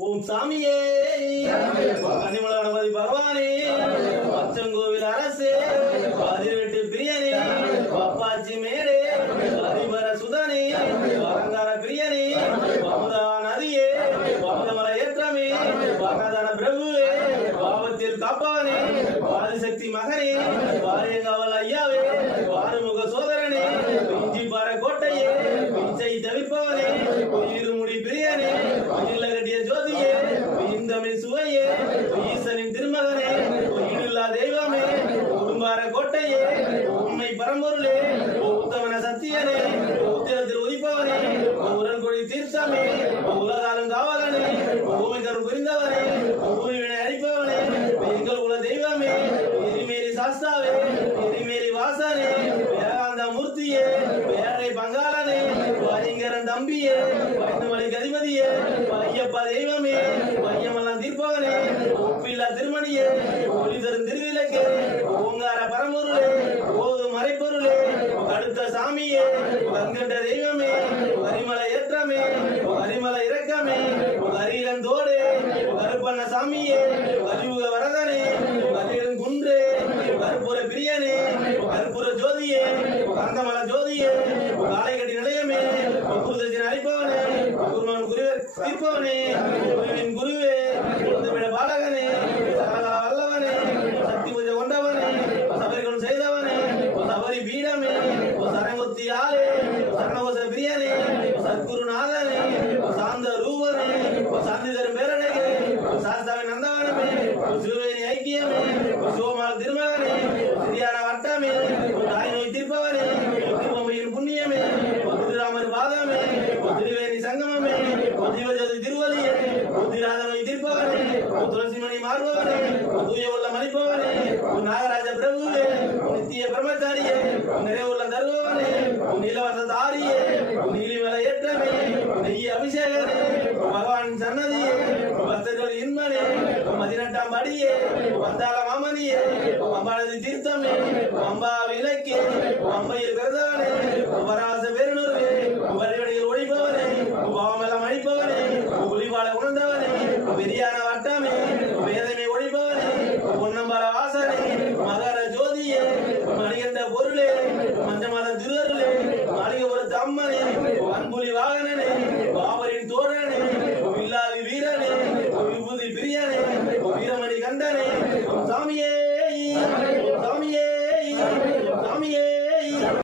ஓம் சாமியே. கனிமல கணபதி பகவானே. அச்சங்கோவில் அரசே. பதினெட்டு பிரியனே. பப்பாச்சி மேரே அதிபர சுதனே. அலங்கார பிரியனே. அமுதா நதியே. அமுதமல ஏற்றமே. பகதன பிரபுவே. பாவத்தில் காப்பவனே. பாதிசக்தி மகனே. வாரியங்காவல் ஐயாவே. வாருமுக சோதரனே. இஞ்சி பாற கோட்டையே. பிச்சை தவிப்பவனே. உயிரும் பிரியனே உயிரில கட்டிய ஜோதியே இந்தமிழ் சுவையே ஈசனின் திருமகனே ஈடில்லா தெய்வமே குடும்பார கோட்டையே உண்மை பரம்பொருளே உத்தமன சத்தியனே உத்திரத்தில் உதிப்பவனே உரன் கொடி தீர்த்தமே உலகாலம் காவலனே பூமி தரும் புரிந்தவனே பூமிவினை அழிப்பவனே எங்கள் குல தெய்வமே எரிமேரி சாஸ்தாவே எரிமேரி வாசனே வேகாந்த மூர்த்தியே வேலை பங்காளனே வாரிங்கரன் தம்பியே வைந்தமலை கதிமதியே ஐயப்பா தெய்வமே வையமெல்லாம் ஒப்பில்லா திருமணியே ஒளி தரும் திருவிளக்கே ஓங்கார பரம்பொருளே ஓது மறைப்பொருளே அடுத்த சாமியே கண்கண்ட தெய்வமே வரிமலை ஏற்றமே வரிமலை இறக்கமே அரியலன் கருப்பண்ண சாமியே அறிவுக வரதனே அரியலன் குன்றே கருப்புற பிரியனே கருப்புற ஜோதியே கந்தமல ஜோதியே காலைகடி நிலையமே குருதஜன் அளிப்பவனே குருவன் குருவே தீர்ப்பவனே குருவே விட பாலகனே வல்லவனே சக்தி பூஜை கொண்டவனே சபரிகளும் செய்தவனே சபரி பீடமே சரங்குத்தி ஆளே சரணகோச பிரியனே சத்குருநாதனே சாந்த ரூபனே சாந்தி தரும் பேரழகே சாஸ்தாவின் நந்தவனமே சிறுவேணி ஐக்கியமே சிவமால் திருமகனே துளசிமணி மாறுபவனே தூய உள்ள மணிப்பவனே நாகராஜ பிரபுவே நித்திய பிரம்மச்சாரியே நிறைவுள்ள தருபவனே நீலவச தாரியே நீலிமல ஏற்றமே நெய் அபிஷேகரே பகவான் சன்னதியே பக்தர்கள் இன்மனே பதினெட்டாம் படியே வந்தாள மாமனியே அம்பாளது தீர்த்தமே அம்பா விளக்கே அம்பையில் பிறந்தவனே பராச பெரு பொருளே மஞ்சமாதன் திருவருளே மாளிகை ஒரு தம்மனே அன்புலி வாகனனே பாபரின் தோழனே வில்லாவி வீரனே விபூதி பிரியனே வீரமணி கண்டனே சாமியே